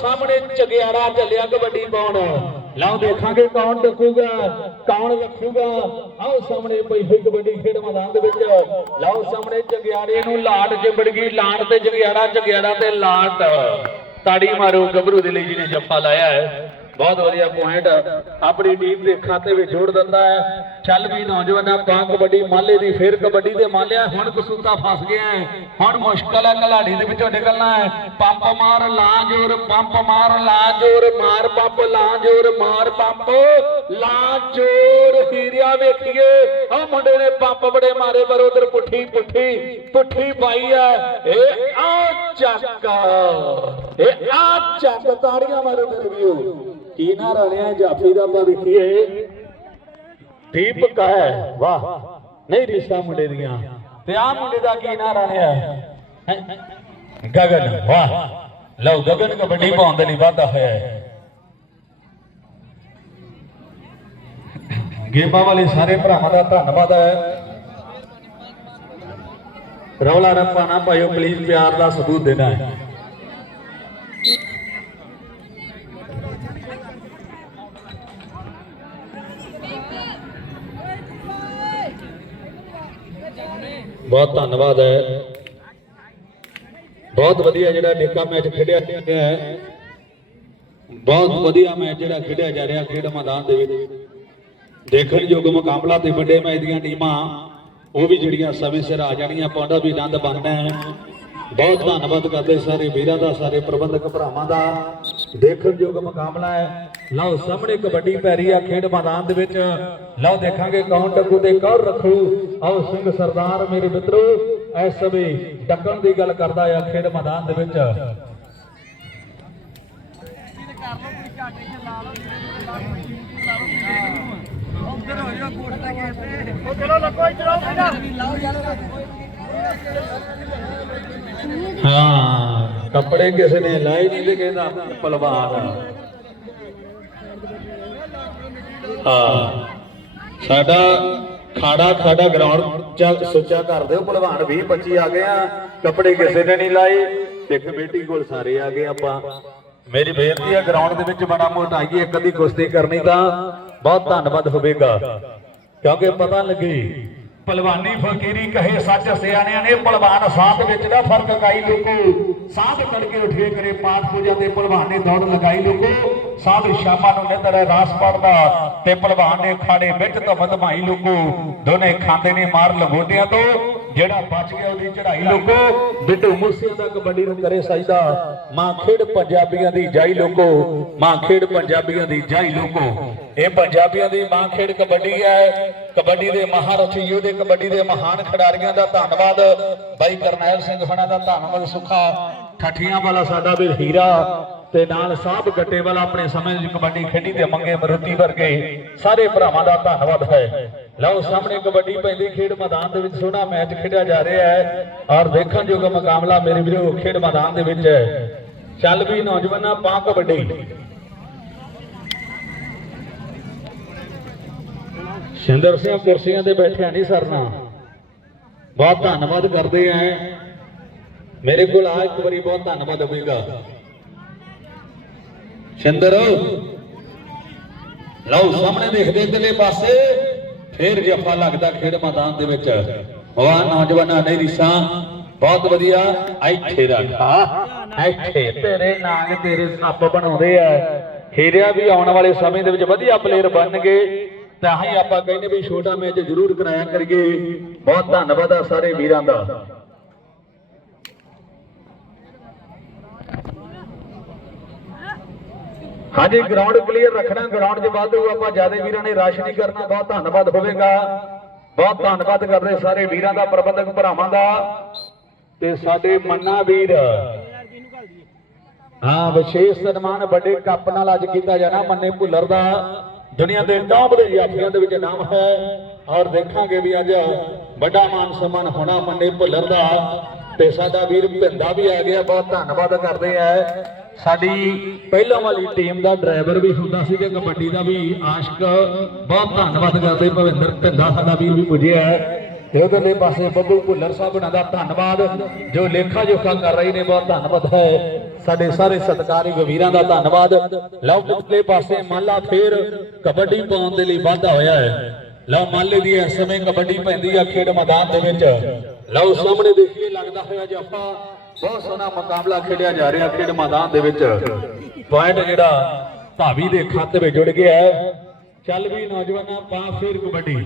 ਸਾਹਮਣੇ ਚਗਿਆੜਾ ਚੱਲਿਆ ਕਬੱਡੀ ਪਾਉਣ। ਲਓ ਦੇਖਾਂਗੇ ਕੌਣ ਟੱਕੂਗਾ ਕੌਣ ਰੱਖੂਗਾ। ਆਓ ਸਾਹਮਣੇ ਪਈ ਹੋਈ ਕਬੱਡੀ ਖੇਡ ਮੈਦਾਨ ਦੇ ਵਿੱਚ। ਲਓ ਸਾਹਮਣੇ ਚਗਿਆੜੇ ਨੂੰ ਲਾਟ ਚਿੰਬੜ ਗਈ, ਲਾਟ ਤੇ ਚਗਿਆੜਾ ਚਗਿਆੜਾ ਤੇ ਲਾਟ। ਤਾੜੀ ਮਾਰੋ ਗੱਭਰੂ ਦੇ ਲਈ ਜਿਹਨੇ ਜੱਫਾ ਲਾਇਆ ਹੈ। ਬਹੁਤ ਵਧੀਆ ਪੁਆਇੰਟ ਆਪਣੀ ਟੀਮ ਦੇ ਖਾਤੇ ਵਿੱਚ ਜੋੜ ਦਿੰਦਾ ਹੈ। ਚੱਲ ਵੀ ਨੌਜਵਾਨਾਂ ਪਾ ਕਬੱਡੀ ਮਾਲੇ ਦੀ, ਫੇਰ ਕਬੱਡੀ ਦੇ ਮਾਲਿਆ ਹੁਣ ਕਸੂਤਾ ਫਸ ਗਿਆ ਹੈ। ਹੁਣ ਮੁਸ਼ਕਲ ਹੈ ਕਲਾੜੀ ਦੇ ਵਿੱਚੋਂ ਨਿਕਲਣਾ ਹੈ। ਪੰਪ ਮਾਰ ਲਾ ਜੋਰ ਪੰਪ ਮਾਰ ਲਾ ਜੋਰ ਮਾਰ ਪੰਪ ਲਾ ਜੋਰ ਮਾਰ ਪੰਪ। ਲਾ ਜੋਰ ਹੀਰਿਆ ਵੇਖੀਏ। ਆ ਮੁੰਡੇ ਨੇ ਪੰਪ ਬੜੇ ਮਾਰੇ, ਪਰ ਉਧਰ ਪੁੱਠੀ ਪੁੱਠੀ ਪੁੱਠੀ ਪਾਈ ਹੈ ਇਹ ਆ ਚੱਕ। ਇਹ ਆ ਚੱਕ, ਤਾੜੀਆਂ ਮਾਰੋ ਮੇਰੇ ਵੀਓ ਕੀ ਨਾ ਰਣਿਆ ਜਾਫੀ ਦਾ ਆਪਾਂ ਦੇਖੀਏ। ਦੀਪਕ ਹੈ, ਵਾਹ। ਨਹੀਂ ਰਿਸ਼ਾ ਮੁੰਡੇ ਦੀਆਂ। ਤੇ ਆ ਮੁੰਡੇ ਦਾ ਕੀ ਨਾਂ ਰਣਿਆ ਗਗਨ, ਵਾਹ। ਲਓ, ਗਗਨ ਕਬੱਡੀ ਪਾਉਣ ਦੇ ਲਈ ਵਾਧਾ ਹੋਇਆ ਹੈ। ਗੇਮਾਂ ਵਾਲੇ ਸਾਰੇ ਭਰਾਵਾਂ ਦਾ ਧੰਨਵਾਦ ਹੈ। ਰੌਲਾ ਰੱਪਾ ਨਾ ਪਾਇਓ, ਪਲੀਜ਼ ਪਿਆਰ ਦਾ ਸਬੂਤ ਦੇਣਾ ਹੈ। ਬਹੁਤ ਧੰਨਵਾਦ ਹੈ। ਬਹੁਤ ਵਧੀਆ ਜਿਹੜਾ ਨਿੱਕਾ ਮੈਚ ਖੇਡਿਆ ਜਾ ਰਿਹਾ ਹੈ। ਬਹੁਤ ਵਧੀਆ ਮੈਚ ਜਿਹੜਾ ਖੇਡਿਆ ਜਾ ਰਿਹਾ ਖੇਡ ਮੈਦਾਨ ਦੇ ਵਿੱਚ। ਦੇਖਣਯੋਗ ਮੁਕਾਬਲਾ ਤੇ ਵੱਡੇ ਮੈਚ ਦੀਆਂ ਟੀਮਾਂ, ਉਹ ਵੀ ਜਿਹੜੀਆਂ ਸਮੇਂ ਸਿਰ ਆ ਜਾਣੀਆਂ ਪਾਉਂਦਾ ਵੀ ਆਨੰਦ ਬਣਨਾ ਹੈ। ਬਹੁਤ ਧੰਨਵਾਦ ਕਰਦੇ ਸਾਰੇ ਵੀਰਾਂ ਦਾ, ਸਾਰੇ ਪ੍ਰਬੰਧਕ ਭਰਾਵਾਂ ਦਾ। ਦੇਖਣਯੋਗ ਮੁਕਾਬਲਾ ਹੈ। ਲਓ ਸਾਹਮਣੇ ਕਬੱਡੀ ਪੈ ਰਹੀ ਆ ਖੇਡ ਮੈਦਾਨ ਦੇ ਵਿੱਚ। ਲਓ ਦੇਖਾਂਗੇ ਕੌਣ ਟੱਕੂ ਤੇ ਕੌਣ ਰੱਖੂ। ਆਓ ਸਿੰਘ ਸਰਦਾਰ ਮੇਰੇ ਮਿੱਤਰੋ, ਇਸ ਸਮੇਂ ਡੱਕਣ ਦੀ ਗੱਲ ਕਰਦਾ ਆ ਖੇਡ ਮੈਦਾਨ ਦੇ ਵਿੱਚ। ਹਾਂ, ਕੱਪੜੇ ਕਿਸੇ ਨੇ ਲਾਏ ਨਹੀਂ ਤੇ ਕਹਿੰਦਾ ਪਹਿਲਵਾਨ ਹਾਂ। ਸਾਡਾ ਖਾੜਾ ਖਾੜਾ ਗਰਾਊਂਡ ਚ ਸੁੱਚਾ ਕਰ ਦਿਓ ਭਲਵਾਨ 20 25 ਆ ਗਏ ਆ, ਕੱਪੜੇ ਕਿਸੇ ਨੇ ਨਹੀਂ ਲਾਏ ਤੇ ਕਮੇਟੀ ਕੋਲ ਸਾਰੇ ਆ ਗਏ ਆਪਾਂ। ਮੇਰੀ ਬੇਨਤੀ ਹੈ ਗਰਾਊਂਡ ਦੇ ਵਿੱਚ ਬੜਾ ਮੋਟਾ ਆਈਏ ਇੱਕ ਅੱਧੀ ਕੁਸ਼ਤੀ ਕਰਨੀ ਤਾਂ ਬਹੁਤ ਧੰਨਵਾਦ ਹੋਵੇਗਾ। ਕਿਉਂਕਿ ਪਤਾ ਲੱਗੇ ਪਹਿਲਵਾਨੀ ਫਕੀਰੀ ਕਹੇ ਸੱਚ, ਸਿਆਣਿਆਂ ਨੇ ਪਹਿਲਵਾਨ ਸਾਧ ਵਿੱਚ ਦਾ ਫ਼ਰਕ ਕਾਈ ਲੋਕੋ। ਸਾਧ ਤੜਕੇ ਉੱਠੇ ਕਰੇ ਪਾਠ ਪੂਜਾ ਤੇ ਪਹਿਲਵਾਨ ਨੇ ਦੌੜ ਲਗਾਈ ਲੋਕੋ। ਸਾਧ ਸ਼ਾਮਾਂ ਨੂੰ ਨਿਤਰ ਰਾਸ ਪੜਦਾ ਤੇ ਪਹਿਲਵਾਨ ਨੇ ਖਾੜੇ ਵਿੱਚ ਧਮਤ ਮਾਈ ਲੋਕੋ। ਦੋਨੇ ਖਾਂਦੇ ਨੇ ਮਾਰ ਲੰਗੋਟਿਆਂ ਤੋਂ। ਜਿਹੜਾ ਬਚ ਗਿਆ ਉਹਦੀ ਚੜ੍ਹਾਈ ਲੋਕੋ, ਬਿੱਟੂ ਮੂਸੇ ਦਾ ਕਬੱਡੀ ਨੂੰ ਕਰੇ ਸਾਜਦਾ ਮਾਂ ਖੇਡ ਪੰਜਾਬੀਆਂ ਦੀ ਜਾਈ ਲੋਕੋ। ਮਾਂ ਖੇਡ ਪੰਜਾਬੀਆਂ ਦੀ ਜਾਈ ਲੋਕੋ। ਇਹ ਪੰਜਾਬੀਆਂ ਦੀ ਮਾਂ ਖੇਡ ਕਬੱਡੀ ਹੈ। ਕਬੱਡੀ ਦੇ ਮਹਾਰਥੀ ਯੋਧੇ ਕਬੱਡੀ ਦੇ ਮਹਾਨ ਖਿਡਾਰੀਆਂ ਦਾ ਧੰਨਵਾਦ। ਬਾਈ ਕਰਨੈਲ ਸਿੰਘ ਹੋਣਾ ਦਾ ਧੰਨਵਾਦ ਸੁਖਾ। ਠੱਠੀਆਂ ਵਾਲਾ ਸਾਡਾ ਵੀ ਹੀਰਾ। ਤੇ ਨਾਲ ਸਾਹਿਬ ਗੱਟੇ ਵਾਲਾ ਆਪਣੇ ਸਮੇਂ ਦੀ ਕਬੱਡੀ ਖੇਡੀ ਤੇ ਮੰਗੇ ਮਰੁੱਤੀ ਵਰਗੇ ਸਾਰੇ ਭਰਾਵਾਂ ਦਾ ਧੰਨਵਾਦ ਹੈ। ਲਓ ਸਾਹਮਣੇ ਕਬੱਡੀ ਪੈਂਦੀ ਖੇਡ ਮੈਦਾਨ ਦੇ ਵਿੱਚ ਸੋਹਣਾ ਮੈਚ ਖੇਡਿਆ ਜਾ ਰਿਹਾ ਹੈ ਔਰ ਦੇਖਣਯੋਗ ਮੁਕਾਬਲਾ ਮੇਰੇ ਵੀਰੋ ਖੇਡ ਮੈਦਾਨ ਦੇ ਵਿੱਚ ਹੈ। ਚੱਲ ਵੀ ਨੌਜਵਾਨਾਂ ਪਾ ਕਬੱਡੀ। ਸਿੰਦਰ ਸਿੰਘ ਕੁਰਸੀਆਂ ਤੇ ਬੈਠਿਆ ਨਹੀਂ ਸਰਨਾ। ਬਹੁਤ ਧੰਨਵਾਦ ਕਰਦੇ ਆਂ। ਮੇਰੇ ਕੋਲ ਆ ਇੱਕ ਵਾਰੀ ਬਹੁਤ ਧੰਨਵਾਦ ਹੋਵੇਗਾ। ਸਿੰਦਰ, ਲਓ ਸਾਹਮਣੇ ਦੇਖਦੇ ਇਧਰਲੇ ਪਾਸੇ, ਫੇਰ ਜੱਫਾ ਲੱਗਦਾ ਖੇਡ ਮੈਦਾਨ ਦੇ ਵਿੱਚ। ਵਾਹ ਨੌਜਵਾਨਾਂ ਨਹੀਂ ਰਿਸਾਂ, ਬਹੁਤ ਵਧੀਆ, ਇੱਥੇ ਰੱਖਾ ਇੱਥੇ ਤੇਰੇ ਨਾਗ ਤੇਰੇ ਸੱਪ ਬਣਾਉਂਦੇ ਆ। ਹੀਰਿਆ ਵੀ ਆਉਣ ਵਾਲੇ ਸਮੇਂ ਦੇ ਵਿੱਚ ਵਧੀਆ ਪਲੇਅਰ ਬਣਨਗੇ ਤਾਂ ਹੀ ਆਪਾਂ ਕਹਿੰਦੇ ਵੀ ਛੋਟਾ ਮੈਚ ਜ਼ਰੂਰ ਕਰਾਇਆ ਕਰੀਏ। ਬਹੁਤ ਧੰਨਵਾਦ ਆ ਸਾਰੇ ਵੀਰਾਂ ਦਾ। ਹਾਂਜੀ ਗਰਾਊਂਡ ਕਲੀਅਰ ਰੱਖਣਾ ਗਰਾਊਂਡ 'ਚ ਵਾਧੂ ਆਪਾਂ ਜ਼ਿਆਦਾ ਵੀਰਾਂ ਨੇ ਰਸ਼ ਨਹੀਂ ਕਰਨਾ, ਬਹੁਤ ਧੰਨਵਾਦ ਹੋਵੇਗਾ। ਬਹੁਤ ਧੰਨਵਾਦ ਕਰਦੇ ਸਾਰੇ ਵੀਰਾਂ ਦਾ, ਪ੍ਰਬੰਧਕ ਭਰਾਵਾਂ ਦਾ ਤੇ ਸਾਡੇ ਮੰਨਾ ਵੀਰ। ਹਾਂ, ਵਿਸ਼ੇਸ਼ ਸਨਮਾਨ ਵੱਡੇ ਕੱਪ ਨਾਲ ਅੱਜ ਕੀਤਾ ਜਾਣਾ, ਮੰਨੇ ਭੁੱਲਰ ਦਾ। ਦੁਨੀਆ ਦੇ ਟੌਪ ਦੇ ਜਾਫੀਆਂ ਦੇ ਵਿੱਚ ਨਾਮ ਹੈ। ਔਰ ਦੇਖਾਂਗੇ ਵੀ ਅੱਜ ਵੱਡਾ ਮਾਨ ਸਨਮਾਨ ਹੋਣਾ ਮੰਨੇ ਭੁੱਲਰ ਦਾ। ਤੇ ਸਾਡਾ ਵੀਰ ਭਿੰਦਾ ਵੀ ਆ ਗਿਆ, ਬਹੁਤ ਧੰਨਵਾਦ ਕਰਦੇ ਆ। ਸਾਡੀ ਪਹਿਲਾਂ ਵਾਲੀ ਟੀਮ ਦਾ ਡਰਾਈਵਰ ਵੀ ਹੁੰਦਾ ਸੀ ਤੇ ਕਬੱਡੀ ਦਾ ਵੀ ਆਸ਼ਕ। ਬਹੁਤ ਧੰਨਵਾਦ ਕਰਦੇ ਭਵਿੰਦਰ ਭਿੰਦਾ ਸਾਡਾ ਵੀਰ ਵੀ ਪੁੱਜਿਆ। ਤੇ ਉਧਰਲੇ ਪਾਸੇ ਬੱਬੂ ਭੁੱਲਰ ਸਾਹਿਬ ਉਹਨਾਂ ਦਾ ਧੰਨਵਾਦ, ਜੋ ਲੇਖਾ ਜੋਖਾ ਕਰ ਰਹੇ ਨੇ, ਬਹੁਤ ਧੰਨਵਾਦ ਹੈ। ਸਾਡੇ ਸਾਰੇ ਸਤਿਕਾਰਯੋਗ ਵੀਰਾਂ ਦਾ ਧੰਨਵਾਦ। ਲਓ ਪਿਛਲੇ ਪਾਸੇ ਮਾਲਾ ਫੇਰ ਕਬੱਡੀ ਪਾਉਣ ਦੇ ਲਈ ਵਾਧਾ ਹੋਇਆ ਹੈ। ਲਓ, ਮਾਲੇ ਦੀ ਇਸ ਸਮੇਂ ਕਬੱਡੀ ਪੈਂਦੀ ਆ ਖੇਡ ਮੈਦਾਨ ਦੇ ਵਿੱਚ। ਲਓ ਸਾਹਮਣੇ ਦੇਖੀਏ ਲੱਗਦਾ ਹੋਇਆ ਜੱਫਾ ਬਹੁਤ ਸੋਹਣਾ ਮੁਕਾਬਲਾ ਖੇਡਿਆ ਜਾ ਰਿਹਾ ਖੇਡ ਮੈਦਾਨ ਦੇ ਵਿੱਚ। ਪੁਆਇੰਟ ਜਿਹੜਾ ਭਾਵੀ ਦੇ ਖਾਤੇ ਵਿੱਚ ਜੁੜ ਗਿਆ ਚੱਲ ਵੀ ਨੌਜਵਾਨਾਂ ਪਾ ਫੇਰ ਕਬੱਡੀ।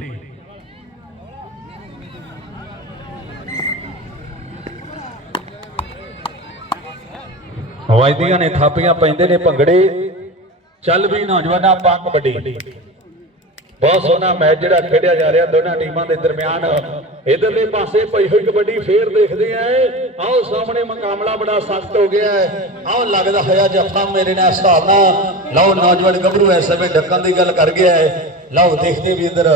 ਵਜਦੀਆਂ ਨੇ ਥਾਪੀਆਂ ਪੈਂਦੇ ਨੇ ਭੰਗੜੇ। ਚੱਲ ਵੀ ਨੌਜਵਾਨਾਂ ਪਾ ਕਬੱਡੀ। ਬਹੁਤ ਸੋਹਣਾ ਮੈਚ ਜਿਹੜਾ ਖੇਡਿਆ ਜਾ ਰਿਹਾ ਦੋਨਾਂ ਟੀਮਾਂ ਦੇ ਦਰਮਿਆਨ। ਇਧਰਲੇ ਪਾਸੇ ਪਈ ਹੋਈ ਕਬੱਡੀ ਫੇਰ ਦੇਖਦੇ ਆ। ਆਓ ਸਾਹਮਣੇ ਮੁਕਾਬਲਾ ਬੜਾ ਸਖਤ ਹੋ ਗਿਆ ਹੈ। ਆਓ ਲੱਗਦਾ ਹੋਇਆ ਜੱਫਾ ਮੇਰੇ ਨਾਲ ਹਿਸਾਬ ਨਾਲ। ਲਓ ਨੌਜਵਾਨ ਗੱਭਰੂ ਐ ਸਮੇਂ ਡੱਕਣ ਦੀ ਗੱਲ ਕਰ ਗਿਆ ਹੈ। ਲਓ ਦੇਖਦੇ ਵੀ ਇਧਰ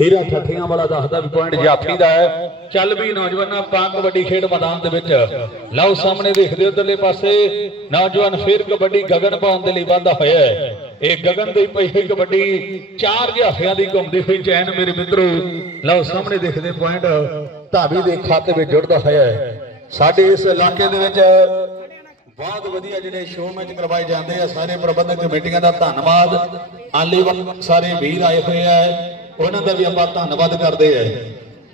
ਹੀਰਾ ਠੱਠੀਆਂ ਵਾਲਾ ਦੱਸਦਾ ਵੀ ਪੁਆਇੰਟ ਜਾਫੀ ਦਾ ਹੈ। ਚੱਲ ਵੀ ਨੌਜਵਾਨਾਂ ਪਾ ਕਬੱਡੀ ਖੇਡ ਮੈਦਾਨ ਦੇ ਵਿੱਚ। ਲਓ ਸਾਹਮਣੇ ਦੇਖਦੇ ਉਧਰਲੇ ਪਾਸੇ। ਨੌਜਵਾਨ ਫੇਰ ਕਬੱਡੀ ਗਗਨ ਪਾਉਣ ਦੇ ਲਈ ਵਾਧਾ ਹੋਇਆ ਹੈ। ਇਹ ਗਗਨ ਦੀ ਪਈ ਹੋਈ ਕਬੱਡੀ, ਚਾਰ ਜਿਹਾਫਿਆਂ ਦੀ ਘੁੰਮਦੀ ਹੋਈ ਚੈਨ ਮੇਰੇ ਮਿੱਤਰੋ। ਲਓ ਸਾਹਮਣੇ ਦੇਖਦੇ ਪੁਆਇੰਟ ਧਾਵੀ ਦੇ ਖਾਤੇ ਵਿੱਚ ਜੁੜਦਾ ਹੋਇਆ ਹੈ। ਸਾਡੇ ਇਸ ਇਲਾਕੇ ਦੇ ਵਿੱਚ ਬਹੁਤ ਵਧੀਆ ਜਿਹੜੇ ਸ਼ੋਅ ਮੈਚ ਕਰਵਾਏ ਜਾਂਦੇ ਆ। ਸਾਰੇ ਪ੍ਰਬੰਧਕ ਕਮੇਟੀਆਂ ਦਾ ਧੰਨਵਾਦ। ਆਲੇ ਸਾਰੇ ਵੀਰ ਆਏ ਹੋਏ ਆ। ਉਹਨਾਂ ਦਾ ਵੀ ਆਪਾਂ ਧੰਨਵਾਦ ਕਰਦੇ ਆ।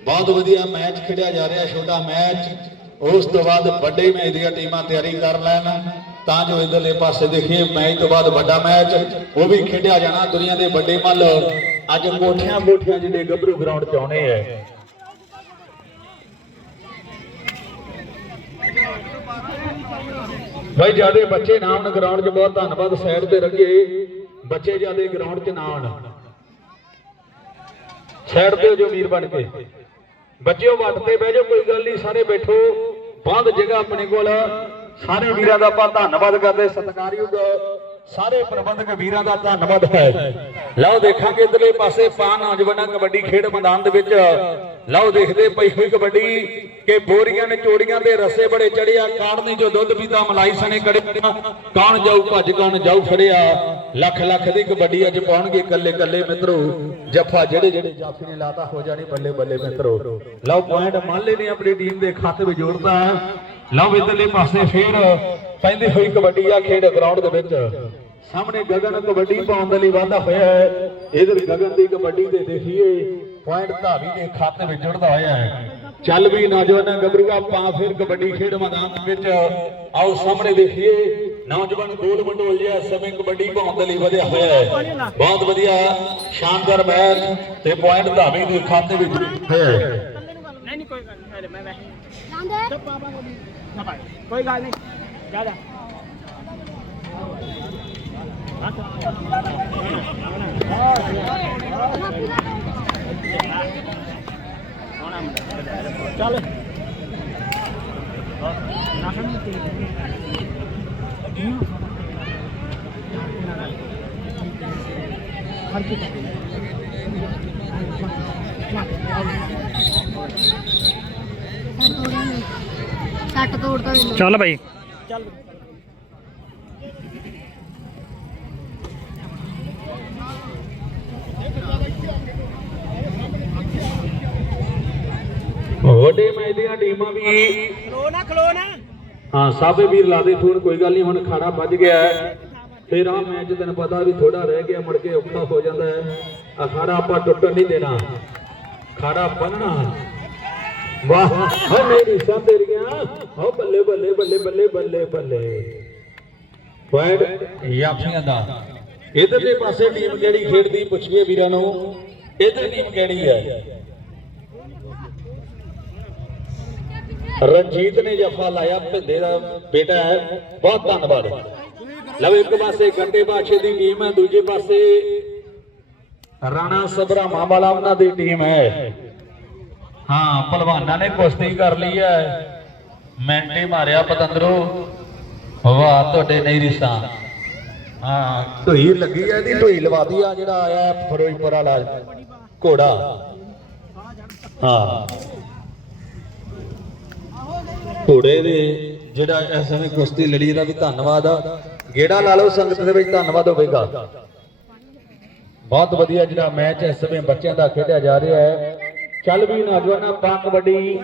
ਬਹੁਤ ਵਧੀਆ ਮੈਚ ਖੇਡਿਆ ਜਾ ਰਿਹਾ, ਛੋਟਾ ਮੈਚ ਉਸ ਤੋਂ ਬਾਅਦ ਵੱਡੇ ਮੈਚ ਦੀਆਂ ਟੀਮਾਂ ਤਿਆਰੀ ਕਰ ਲੈਣ। ਤਾਂ ਜੋ ਇਧਰਲੇ ਪਾਸੇ ਦੇਖੀਏ, ਮੈਚ ਤੋਂ ਬਾਅਦ ਵੱਡਾ ਮੈਚ, ਉਹ ਵੀ ਖੇਡਿਆ ਜਾਣਾ ਦੁਨੀਆ ਦੇ ਵੱਡੇ ਮੱਲ। ਅੱਜ ਕੋਠੀਆਂ ਕੋਠੀਆਂ ਜਿਹੜੇ ਗੱਭਰੂ ਗਰਾਊਂਡ 'ਚ ਆਉਣੇ ਆ ਭਾਈ ਜਿਆਦੇ ਬੱਚੇ ਨਾ ਆਉਣ ਗਰਾਊਂਡ 'ਚ ਬਹੁਤ ਧੰਨਵਾਦ, ਸਾਈਡ ਤੇ ਰੱਖੇ ਬੱਚੇ ਜਿਆਦੇ ਗਰਾਊਂਡ 'ਚ ਨਾ। ਆਉਣ ਸਾਈਡ ਤੇ ਹੋ ਜੋ ਵੀਰ ਬਣ ਕੇ। ਬੱਚਿਓ ਵੱਟ ਤੇ ਬਹਿ ਜਾਓ, ਕੋਈ ਗੱਲ ਨਹੀਂ ਸਾਰੇ ਬੈਠੋ। ਬੰਦ ਜਗ੍ਹਾ ਆਪਣੇ ਕੋਲ। ਸਾਰੇ ਵੀਰਾਂ ਦਾ ਆਪਾਂ ਧੰਨਵਾਦ ਕਰਦੇ ਸਤਿਕਾਰਯੋਗ ਸਾਰੇ ਪ੍ਰਬੰਧਕ ਵੀਰਾਂ ਦਾ ਧੰਨਵਾਦ ਹੈ। ਲਓ, ਦੇਖਾਂਗੇ ਇਧਰਲੇ ਪਾਸੇ ਪਾ ਨੌਜਵਾਨਾਂ ਕਬੱਡੀ ਖੇਡ ਮੈਦਾਨ ਦੇ ਵਿੱਚ। ਲਓ, ਦੇਖਦੇ ਪਈ ਹੋਈ ਕਬੱਡੀ ਕਿ ਬੋਰੀਆਂ ਨੇ ਚੋੜੀਆਂ ਦੇ ਰਸੇ ਬੜੇ ਚੜਿਆ ਕਾੜਨੀ ਜੋ ਦੁੱਧ ਪੀਤਾ, ਮਲਾਈ ਸਣੇ ਕੜੇ ਕੌਣ ਜਾਊ ਭੱਜ ਕੌਣ ਜਾਊ ਫੜਿਆ। ਲੱਖ ਲੱਖ ਦੀ ਕਬੱਡੀ ਅੱਜ ਪਾਉਣਗੇ ਇਕੱਲੇ ਇਕੱਲੇ ਮਿੱਤਰੋ। ਜੱਫਾ ਜਿਹੜੇ ਜਿਹੜੇ ਜਾਫੀ ਨੇ ਲਾਤਾ, ਹੋ ਜਾਣੀ ਬੱਲੇ ਬੱਲੇ ਮਿੱਤਰੋ। ਲਓ ਪੁਆਇੰਟ ਮੰਨ ਨੇ ਆਪਣੀ ਟੀਮ ਦੇ ਖਾਤੇ ਵਿੱਚ ਜੋੜਦਾ ਲਓ ਇਧਰਲੇ ਪਾਸੇ ਫੇਰ ਪੈਂਦੀ ਹੋਈ ਕਬੱਡੀ ਆ ਖੇਡ ਗਰਾਊਂਡ ਦੇ ਵਿੱਚ। ਸਾਹਮਣੇ ਗਗਨ ਕਬੱਡੀ ਪਾਉਣ ਦੇ ਲਈ ਵਾਧਾ ਹੋਇਆ ਹੈ। ਇਧਰ ਗਗਨ ਦੀ ਕਬੱਡੀ ਦੇ ਦੇਖੀਏ ਪੁਆਇੰਟ ਧਾਵੀ ਦੇ ਖਾਤੇ ਵਿੱਚ ਜੁੜਦਾ ਹੋਇਆ ਹੈ। ਚੱਲ ਵੀ ਨੌਜਵਾਨਾਂ ਗੱਭਰੂਆ ਪਾ ਫਿਰ ਕਬੱਡੀ ਖੇਡ ਮੈਦਾਨ ਦੇ ਵਿੱਚ। ਆਓ ਸਾਹਮਣੇ ਦੇਖੀਏ ਨੌਜਵਾਨ ਗੋਲ ਮੰਡੋਲ ਜਿਹਾ ਇਸ ਸਮੇਂ ਕਬੱਡੀ ਪਾਉਣ ਦੇ ਲਈ ਵਧਿਆ ਹੋਇਆ ਹੈ। ਬਹੁਤ ਵਧੀਆ ਸ਼ਾਨਦਾਰ ਮੈਚ ਤੇ ਪੁਆਇੰਟ ਧਾਵੀ ਦੇ ਖਾਤੇ ਵਿੱਚ ਹੋਇਆ ਹੈ। ਨਹੀਂ ਨਹੀਂ ਕੋਈ ਗੱਲ ਨਹੀਂ ਮੈਂ ਵੈਸੇ ਚੁੱਪ ਪਾਪਾ ਕੋਲ ਨਾ ਭਾਈ ਕੋਈ ਗੱਲ ਨਹੀਂ ਜਾ ਜਾ ਚੱਲ ਭਾਈ ਚੱਲ। ਵੱਡੇ ਮੈਚ ਦੀਆਂ ਟੀਮਾਂ ਵੀ ਖਲੋ ਨਾ ਖਲੋ ਨਾ। ਹਾਂ ਸਾਬੇ ਵੀਰ ਲਾ ਦੇ ਫੋਨ ਕੋਈ ਗੱਲ ਨਹੀਂ ਹੁਣ ਖਾੜਾ ਵੱਜ ਗਿਆ ਹੈ। ਫਿਰ ਆ ਮੈਚ ਤੈਨੂੰ ਪਤਾ ਵੀ ਥੋੜਾ ਰਹਿ ਗਿਆ ਮੁੜ ਕੇ ਔਖਾ ਹੋ ਜਾਂਦਾ ਹੈ। ਆ ਖਾੜਾ ਆਪਾਂ ਟੁੱਟਣ ਨਹੀਂ ਦੇਣਾ। ਖਾੜਾ ਬੰਨਣਾ। ਵਾਹ ਹੋ ਮੇਰੀ ਸਾਂ ਤੇਰੀਆਂ। ਹੋ ਬੱਲੇ ਬੱਲੇ ਬੱਲੇ ਬੱਲੇ ਬੱਲੇ ਬੱਲੇ। ਪੁਆਇੰਟ ਯਾਫੀਆਂ ਦਾ। ਇਧਰਲੇ ਪਾਸੇ ਟੀਮ ਕਿਹੜੀ ਖੇਡਦੀ? ਪੁੱਛੀਏ ਵੀਰਾਂ ਨੂੰ। ਇਧਰ ਟੀਮ ਕਿਹੜੀ ਹੈ? ਰਣਜੀਤ ਨੇ ਜਫਾ ਲਾਇਆ, ਭਿੰਦੇ ਦਾ ਬੇਟਾ ਹੈ। ਬਹੁਤ ਧੰਨਵਾਦ। ਲਓ ਇੱਕ ਪਾਸੇ ਗੰਡੇ ਬਾਛੇ ਦੀ ਟੀਮ ਹੈ, ਦੂਜੇ ਪਾਸੇ ਰਾਣਾ ਸਬਰਾ ਮਾਮਾਲਾ ਉਹਨਾਂ ਦੀ ਟੀਮ ਹੈ। ਹਾਂ ਪਹਿਲਵਾਨਾਂ ਨੇ ਕੁਸ਼ਤੀ ਕਰ ਲਈ ਹੈ ਮੈਂਟੇ ਮਾਰਿਆ ਪਤੰਦਰੋ। ਵਾਹ, ਤੁਹਾਡੇ ਨਹੀਂ ਰਿਸ਼ਤਾ। ਹਾਂ। ਢੋਈ ਲੱਗੀ ਹੈ ਇਹਦੀ ਢੋਈ ਲਵਾਦੀ ਆ, ਜਿਹੜਾ ਆਇਆ ਫਿਰੋਜ਼ਪੁਰ ਵਾਲਾ ਘੋੜਾ। ਹਾਂ। ਘੋੜੇ ਦੇ ਜਿਹੜਾ ਇਸ ਸਮੇਂ ਕੁਸ਼ਤੀ ਲੜੀ ਦਾ ਵੀ ਧੰਨਵਾਦ ਆ। ਗੇੜਾ ਲਾ ਲਓ, ਸੰਗਤ ਦੇ ਵਿੱਚ ਧੰਨਵਾਦ ਹੋਵੇਗਾ। ਬਹੁਤ ਵਧੀਆ ਜਿਹੜਾ ਮੈਚ ਇਸ ਸਮੇਂ ਬੱਚਿਆਂ ਦਾ ਖੇਡਿਆ ਜਾ ਰਿਹਾ ਹੈ ਚੱਲ ਵੀ ਨੌਜਵਾਨਾਂ, ਪਾ ਕਬੱਡੀ।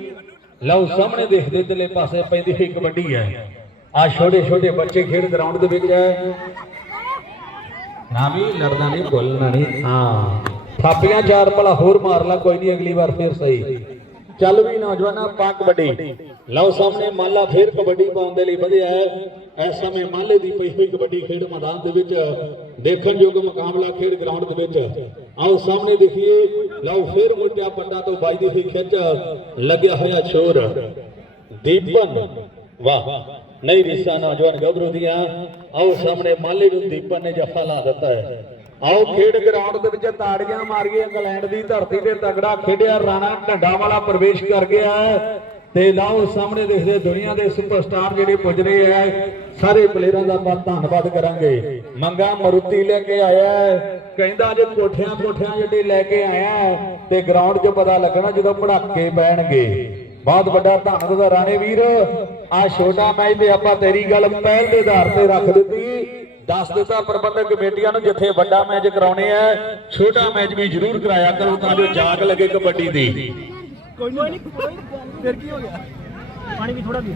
ਲਓ, ਸਾਹਮਣੇ ਦੇਖਦੇ ਇਧਰਲੇ ਪਾਸੇ ਪੈਂਦੀ ਹੋਈ ਕਬੱਡੀ ਹੈ। ਆ ਛੋਟੇ ਛੋਟੇ ਬੱਚੇ ਖੇਡ ਗਰਾਊਂਡ ਦੇ ਵਿੱਚ ਹੈ। ਨਾ ਵੀ ਲੜਨਾ ਨਹੀਂ, ਬੋਲਣਾ ਨਹੀਂ। ਹਾਂ। ਥਾਪੀਆਂ ਚਾਰ ਭਲਾ ਹੋਰ ਮਾਰ ਲਾ, ਕੋਈ ਨਹੀਂ, ਅਗਲੀ ਵਾਰ ਫੇਰ ਸਹੀ। ਚੱਲ ਵੀ ਨੌਜਵਾਨਾਂ, ਪਾ ਕਬੱਡੀ। ਲਓ, ਸਾਹਮਣੇ ਮਾਲਾ ਫੇਰ ਕਬੱਡੀ ਪਾਉਣ ਦੇ ਲਈ ਵਧਿਆ ਹੈ। ਇਸ ਸਮੇਂ ਮਾਲੇ ਦੀ ਪਈ ਹੋਈ ਕਬੱਡੀ ਖੇਡ ਮੈਦਾਨ ਦੇ ਵਿੱਚ ਦੇਖਣਯੋਗ ਮੁਕਾਬਲਾ ਖੇਡ ਗਰਾਊਂਡ ਦੇ ਵਿੱਚ। ਆਓ ਸਾਹਮਣੇ ਦੇਖੀਏ। ਲਓ ਫੇਰ ਮੁੱਟਿਆ ਪੰਡਾ ਤੋਂ ਵੱਜਦੀ ਹੋਈ ਖਿੱਚ। ਲੱਗਿਆ ਹੋਇਆ ਸ਼ੋਰ ਦੀਪਨ। ਵਾਹ। ਨਹੀਂ ਰਿਸ਼ਾ ਨੌਜਵਾਨ ਗੱਭਰੂ ਦੀਆਂ। ਆਓ ਸਾਹਮਣੇ ਮਾਲੇ ਨੂੰ ਦੀਪਨ ਨੇ ਜੱਫਾ ਲਾ ਦਿੱਤਾ ਹੈ। ਆਓ ਖੇਡ ਗਰਾਊਂਡ ਦੇ ਵਿੱਚ ਤਾੜੀਆਂ ਮਾਰੀਏ। ਇੰਗਲੈਂਡ ਦੀ ਧਰਤੀ ਤੇ ਤਗੜਾ ਖੇਡਿਆ। ਰਾਣਾ ਢੰਡਾ ਵਾਲਾ ਪ੍ਰਵੇਸ਼ ਕਰ ਗਿਆ ਹੈ। ਤੇ ਲਾਓ ਸਾਹਮਣੇ ਦੇਖਦੇ ਦੁਨੀਆ ਦੇ ਸੁਪਰਸਟਾਰ ਜਿਹੜੇ ਪੁੱਜ ਰਹੇ ਹੈ, ਸਾਰੇ ਪਲੇਅਰਾਂ ਦਾ ਆਪਾਂ ਧੰਨਵਾਦ ਕਰਾਂਗੇ। ਮੰਗਾ ਮਰੂਤੀ ਲੈ ਕੇ ਆਇਆ ਕਹਿੰਦਾ ਜੇ ਕੋਠਿਆਂ ਕੋਠਿਆਂ ਜਿਹੜੇ ਲੈ ਕੇ ਆਇਆ ਤੇ ਗਰਾਊਂਡ 'ਚ ਪਤਾ ਲੱਗਣਾ ਜਦੋਂ ਪੜਾਕੇ ਪੈਣਗੇ। ਬਹੁਤ ਵੱਡਾ ਧੰਨਵਾਦ ਰਾਣੇ ਵੀਰ। ਆ ਛੋਟਾ ਮੈਚ ਤੇ ਆਪਾਂ ਤੇਰੀ ਗੱਲ ਪਹਿਲ ਦੇ ਆਧਾਰ ਤੇ ਰੱਖ ਦਿੱਤੀ। ਦੱਸ ਦਿੱਤਾ ਪ੍ਰਬੰਧਕ ਕਮੇਟੀਆਂ ਨੂੰ ਜਿੱਥੇ ਵੱਡਾ ਮੈਚ ਕਰਾਉਣੇ ਆ, ਛੋਟਾ ਮੈਚ ਵੀ ਜ਼ਰੂਰ ਕਰਾਇਆ ਕਰੋ ਤਾਂ ਜੋ ਜਾਗ ਲੱਗੇ ਕਬੱਡੀ ਦੀ। ਕੋਈ ਨਹੀਂ ਫਿਰ ਕੀ ਹੋ ਗਿਆ? ਪਾਣੀ ਵੀ ਥੋੜਾ ਵੀ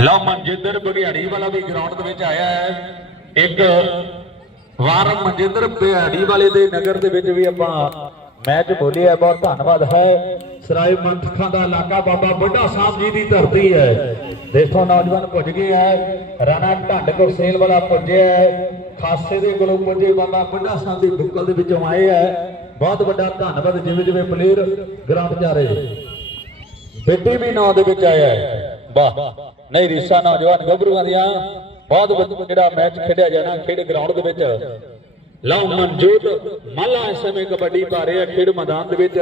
ਲਓ, ਮਨਜਿੰਦਰ ਬਗਿਆੜੀ ਵਾਲਾ ਵੀ ਗਰਾਊਂਡ ਦੇ ਵਿੱਚ ਆਇਆ ਹੈ। ਇੱਕ ਵਾਰ ਮਨਜਿੰਦਰ ਬਗਿਆੜੀ ਵਾਲੇ ਦੇ ਨਗਰ ਦੇ ਵਿੱਚ ਵੀ ਆਪਾਂ ਮੈਚ ਬੋਲਿਆ ਬਹੁਤ ਧੰਨਵਾਦ ਹੈ। ਸਰਾਏ ਮੰਥਖਾਂ ਦਾ ਇਲਾਕਾ ਬਾਬਾ ਬੁੱਢਾ ਸਾਹਿਬ ਜੀ ਦੀ ਧਰਤੀ ਹੈ। ਦੇਖੋ, ਨੌਜਵਾਨ ਪੁੱਜ ਗਏ ਹੈ। ਰਾਣਾ ਢੰਡ ਗੁਰਸੇਲ ਵਾਲਾ ਪੁੱਜਿਆ ਹੈ। ਖਾਸੇ ਦੇ ਕੋਲੋਂ ਪੁੱਜੇ ਬਾਬਾ ਬੁੱਢਾ ਸਾਹਿਬ ਦੀ ਬੁੱਕਲ ਦੇ ਵਿੱਚੋਂ ਆਏ ਹੈ। ਬਹੁਤ ਵੱਡਾ ਧੰਨਵਾਦ, ਜਿਵੇਂ ਜਿਵੇਂ ਪਲੇਅਰ ਗਰਾਊਂਡ 'ਚ ਆ ਰਹੇ। ਬੇਟੀ ਵੀ ਨਾਂ ਦੇ ਵਿੱਚ ਆਇਆ ਹੈ। ਵਾਹ। ਨਹੀਂ, ਰੀਸਾ ਨੌਜਵਾਨ ਗੱਭਰੂਆਂ ਦੀਆਂ ਬਹੁਤ ਜਿਹੜਾ ਮੈਚ ਖੇਡਿਆ ਜਾਣਾ, ਖੇਡ ਗਰਾਊਂਡ ਦੇ ਵਿੱਚ। ਲਓ, ਮਨਜੋਤ ਮਾਲਾ ਇਸ ਸਮੇਂ ਕਬੱਡੀ ਪਾ ਰਿਹਾ, ਖੇਡ ਮੈਦਾਨ ਦੇ ਵਿੱਚ।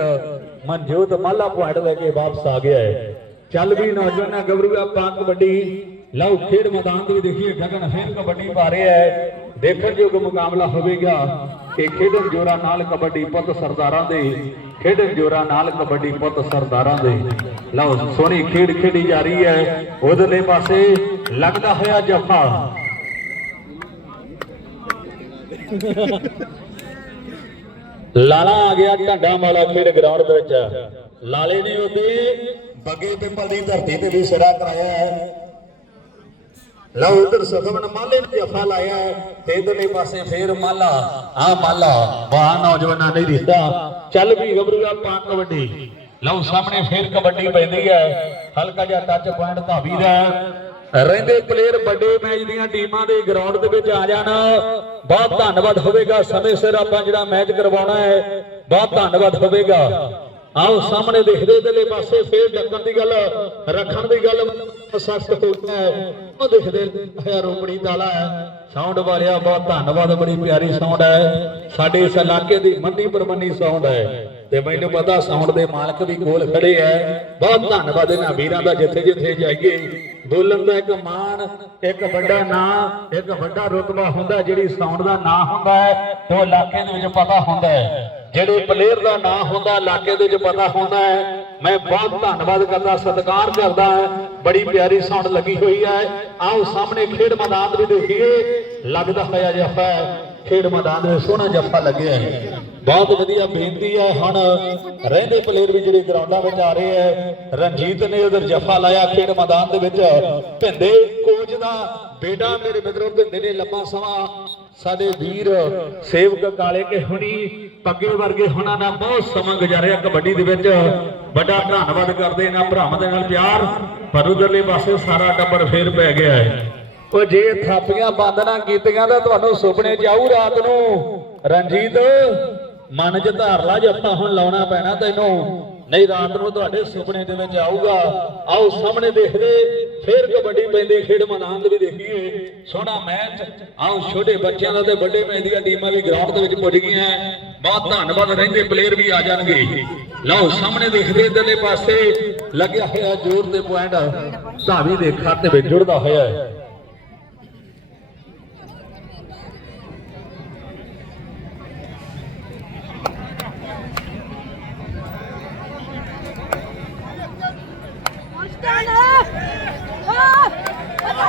ਮਨਜੋਤ ਮਾਲਾ ਪੁਆਇੰਟ ਲੈ ਕੇ ਵਾਪਸ ਆ ਗਿਆ ਹੈ। ਚੱਲ ਵੀ ਨੌਜਵਾਨਾਂ, ਗੱਭਰੂਆ ਪਾ ਕਬੱਡੀ। ਲਓ, ਖੇਡ ਮੈਦਾਨ ਦੇ ਵਿੱਚ ਦੇਖੀਏ, ਗਗਨ ਫੇਰ ਕਬੱਡੀ ਪਾ ਰਿਹਾ ਹੈ। ਦੇਖਣਯੋਗ ਮੁਕਾਬਲਾ ਹੋਵੇਗਾ ਕਿ ਖੇਡਣ ਜੋਰਾਂ ਨਾਲ ਕਬੱਡੀ ਪੁੱਤ ਸਰਦਾਰਾਂ ਦੇ, ਖੇਡਣ ਜੋਰਾਂ ਨਾਲ ਕਬੱਡੀ ਪੁੱਤ ਸਰਦਾਰਾਂ ਦੇ। ਲਓ, ਸੋਹਣੀ ਖੇਡ ਖੇਡੀ ਜਾ ਰਹੀ ਹੈ। ਉਧਰਲੇ ਪਾਸੇ ਲੱਗਦਾ ਹੋਇਆ ਜਫਾ। ਲਾਲਾ ਆ ਗਿਆ ਢੰਡਾ ਮਾਲਾ ਖੇਡ ਗਰਾਊਂਡ ਦੇ ਵਿੱਚ। ਲਾਲੇ ਨੇ ਉਹਦੇ ਬੱਗੇ ਪਿੰਪਲ ਦੀ ਧਰਤੀ ਤੇ ਵੀ ਸਿਰਾ ਕਰਾਇਆ ਹੈ। ਲਓ ਇਧਰ ਸੁਖਮਨ ਮਾਲੇ ਨੇ ਜਫਾ ਲਾਇਆ ਹੈ, ਤੇ ਇਧਰਲੇ ਪਾਸੇ ਫੇਰ ਮਾਲਾ। ਆ ਮਾਲਾ ਵਾਹ ਨੌਜਵਾਨਾਂ ਨੇ ਰਿਸ਼ਤਾ ਚੱਲ ਵੀ ਗੱਭਰੂਆ ਪਾ ਕਬੱਡੀ। ਲਓ ਸਾਹਮਣੇ ਫੇਰ ਕਬੱਡੀ ਪੈਂਦੀ ਹੈ। ਹਲਕਾ ਜਿਹਾ ਟੱਚ ਪੁਆਇੰਟ ਧਾਵੀ ਦਾ ਰਹਿੰਦੇ ਪਲੇਅਰ ਵੱਡੇ ਮੈਚ ਦੀਆਂ ਟੀਮਾਂ ਦੇ ਗਰਾਊਂਡ ਦੇ ਵਿੱਚ ਆ ਜਾਣ। ਬਹੁਤ ਧੰਨਵਾਦ ਹੋਵੇਗਾ ਸਮੇਂ ਸਿਰ ਆਪਾਂ ਜਿਹੜਾ ਮੈਚ ਕਰਵਾਉਣਾ ਹੈ ਬਹੁਤ ਧੰਨਵਾਦ ਹੋਵੇਗਾ। ਆਓ ਸਾਹਮਣੇ ਦੇਖਦੇ ਇਧਰਲੇ ਪਾਸੇ ਫੇਰ ਡੱਕਣ ਦੀ ਗੱਲ, ਰੱਖਣ ਦੀ ਗੱਲ, ਸਖਤ ਹੋ ਗਿਆ ਉਹ ਦੇਖਦੇ ਹੈ ਰੋਪੜੀ ਤਾਲਾ ਸਾਊਂਡ ਵਾਲਿਆ, ਬਹੁਤ ਧੰਨਵਾਦ, ਬੜੀ ਪਿਆਰੀ ਸਾਊਂਡ ਹੈ। ਸਾਡੇ ਇਸ ਇਲਾਕੇ ਦੀ ਮੰਨੀ ਪਰਮੰਨੀ ਸਾਊਂਡ ਹੈ। ਤੇ ਮੈਨੂੰ ਪਤਾ ਸਾਊਂਡ ਦੇ ਮਾਲਕ ਵੀ ਕੋਲ ਖੜੇ ਹੈ। ਬਹੁਤ ਧੰਨਵਾਦ ਇਹਨਾਂ ਵੀਰਾਂ ਦਾ ਜਿੱਥੇ ਜਿੱਥੇ ਜਾਈਏ। ਬੋਲਣ ਦਾ ਇੱਕ ਮਾਣ, ਇੱਕ ਵੱਡਾ ਨਾਂ, ਇੱਕ ਵੱਡਾ ਰੁਤਬਾ ਹੁੰਦਾ ਜਿਹੜੀ ਸਾਊਂਡ ਦਾ ਨਾਂ ਹੁੰਦਾ ਹੈ ਉਹ ਇਲਾਕੇ ਦੇ ਵਿੱਚ ਪਤਾ ਹੁੰਦਾ ਹੈ। ਜਿਹੜੇ ਪਲੇਅਰ ਦਾ ਨਾਂ ਹੁੰਦਾ, ਇਲਾਕੇ ਦੇ ਵਿੱਚ ਪਤਾ ਹੁੰਦਾ ਹੈ। ਮੈਂ ਬਹੁਤ ਧੰਨਵਾਦ ਕਰਦਾ, ਸਤਿਕਾਰ ਕਰਦਾ ਹਾਂ। ਬੜੀ ਪਿਆਰੀ ਸਾਊਂਡ ਲੱਗੀ ਹੋਈ ਹੈ। ਆਓ ਸਾਹਮਣੇ ਖੇਡ ਮੈਦਾਨ ਦੇ ਦੇਖੀਏ। ਲੱਗਦਾ ਹੋਇਆ ਜੱਫਾ ਖੇਡ ਮੈਦਾਨ ਦੇ ਸੋਹਣਾ ਜੱਫਾ ਲੱਗਿਆ ਹੈ। ਬਹੁਤ ਵਧੀਆ ਬੇਨਤੀ ਹੈ। ਹੁਣ ਰਹਿੰਦੇ ਪਲੇਅਰ ਵੀ ਜਿਹੜੇ ਗਰਾਊਂਡਾਂ ਵਿੱਚ ਆ ਰਹੇ ਹੈ, ਰਣਜੀਤ ਨੇ ਉਧਰ ਜੱਫਾ ਲਾਇਆ ਖੇਡ ਮੈਦਾਨ ਦੇ ਵਿੱਚ। ਭਿੰਦੇ ਕੋਚ ਦਾ ਬੇਟਾ ਮੇਰੇ ਮਿੱਤਰੋ, ਭਿੰਦੇ ਨੇ ਲੰਮਾ ਸਮਾਂ ਸਾਡੇ ਵੀਰ ਸੇਵਕ ਕਾਲੇ ਕੇ ਹੁਣੀ, ਪੱਗੇ ਵਰਗੇ ਹੁਣਾਂ ਨਾਲ ਬਹੁਤ ਸਮਾਂ ਗੁਜ਼ਾਰਿਆ ਕਬੱਡੀ ਦੇ ਵਿੱਚ। ਵੱਡਾ ਧੰਨਵਾਦ ਕਰਦੇ ਇਹਨਾਂ ਭਰਾਵਾਂ ਦੇ ਨਾਲ ਪਿਆਰ, ਪਰ ਉਧਰਲੇ ਪਾਸੇ ਸਾਰਾ ਟੱਬਰ ਫੇਰ ਪੈ ਗਿਆ ਹੈ। ਉਹ ਜੇ ਥਾਪੀਆਂ ਬੰਦ ਨਾ ਕੀਤੀਆਂ ਤਾਂ ਤੁਹਾਨੂੰ ਸੁਪਨੇ 'ਚ ਆਊ ਰਾਤ ਨੂੰ। ਰਣਜੀਤ, ਮਨ 'ਚ ਧਾਰ ਲਾ ਜੱਫਾ ਹੁਣ ਲਾਉਣਾ ਪੈਣਾ ਤੈਨੂੰ। ਨਹੀਂ, ਰਾਤ ਨੂੰ ਤੁਹਾਡੇ ਸੁਪਨੇ ਦੇ ਵਿੱਚ ਆਊਗਾ। ਆਓ ਸਾਹਮਣੇ ਦੇਖਦੇ, ਫੇਰ ਕਬੱਡੀ ਪੈਂਦੀ, ਖੇਡ ਮੈਦਾਨ ਦੇ ਵੀ ਦੇਖੀਏ। ਸੋਹਣਾ ਮੈਚ। ਆਓ ਛੋਟੇ ਬੱਚਿਆਂ ਦਾ ਤੇ ਵੱਡੇ ਮੈਚ ਦੀਆਂ ਟੀਮਾਂ ਵੀ ਗਰਾਊਂਡ ਦੇ ਵਿੱਚ ਪੁੱਜ ਗਈਆਂ। ਬਹੁਤ ਧੰਨਵਾਦ, ਰਹਿੰਦੇ ਪਲੇਅਰ ਵੀ ਆ ਜਾਣਗੇ। ਲਓ, ਸਾਹਮਣੇ ਦੇਖਦੇ, ਇਧਰਲੇ ਪਾਸੇ ਲੱਗਿਆ ਹੋਇਆ ਜ਼ੋਰ ਦੇ ਪੁਆਇੰਟ। ਧਾਵੀ ਦੇ ਖਾਤੇ ਵਿੱਚ ਜੁੜਦਾ ਹੋਇਆ ਹੈ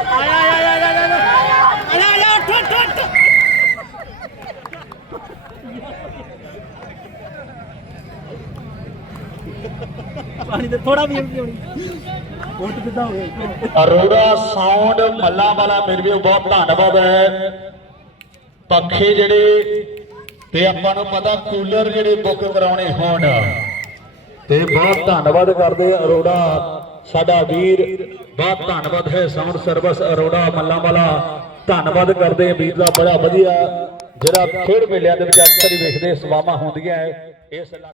ਆਇਆ ਆਇਆ ਆਇਆ ਆਇਆ ਆਇਆ ਆਇਆ ਉੱਠ ਉੱਠ ਉੱਠ ਪਾਣੀ ਦੇ ਥੋੜਾ ਵੀ ਪੀਣੀ ਉੱਠ ਕਿੱਦਾਂ ਹੋ ਅਰੋੜਾ ਸਾਊਂਡ ਮੱਲਾ ਵਾਲਾ ਮੇਰੇ ਵੀ ਬਹੁਤ ਧੰਨਵਾਦ ਹੈ। ਪੱਖੇ ਜਿਹੜੇ ਤੇ ਆਪਾਂ ਨੂੰ ਪਤਾ ਕੂਲਰ ਜਿਹੜੇ ਬੁੱਕ ਕਰਾਉਣੇ ਹੋਣ। ਤੇ ਬਹੁਤ ਧੰਨਵਾਦ ਕਰਦੇ ਆ ਅਰੋੜਾ। ਸਾਡਾ ਵੀਰ ਬਹੁਤ ਧੰਨਵਾਦ ਹੈ ਸਾਊਂਡ ਸਰਵਿਸ ਅਰੋੜਾ ਮੱਲਾ ਵਾਲਾ। ਧੰਨਵਾਦ ਕਰਦੇ ਆ ਵੀਰ ਦਾ ਬੜਾ ਵਧੀਆ। ਜਿਹੜਾ ਖੇਡ ਮੇਲਿਆਂ ਦੇ ਵਿੱਚ ਅਕਸਰ ਹੀ ਵੇਖਦੇ ਸੇਵਾਵਾਂ ਹੁੰਦੀਆਂ ਹੈ ਇਸ